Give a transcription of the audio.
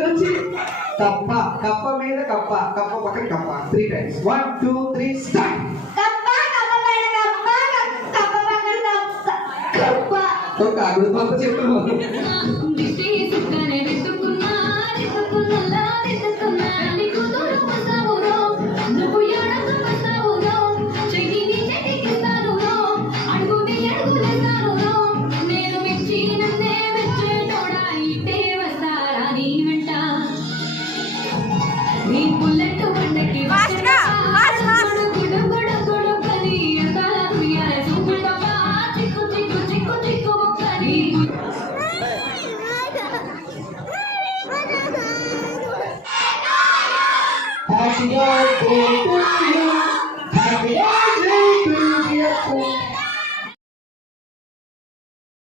వచ్చి కప్ప కప్ప మీద కప్ప కప్ప పక్కన కప్ప 3 times 1 2 3 స్టార్ట్ కప్ప కప్ప పైన కప్ప కప్ప పక్కన కప్ప కప్ప తో కాగుడు పంప చెప్తున్నాను దిష్టి సుక్కనే దిట్టుకున్నా దిట్టుకున్నలా దిట్టు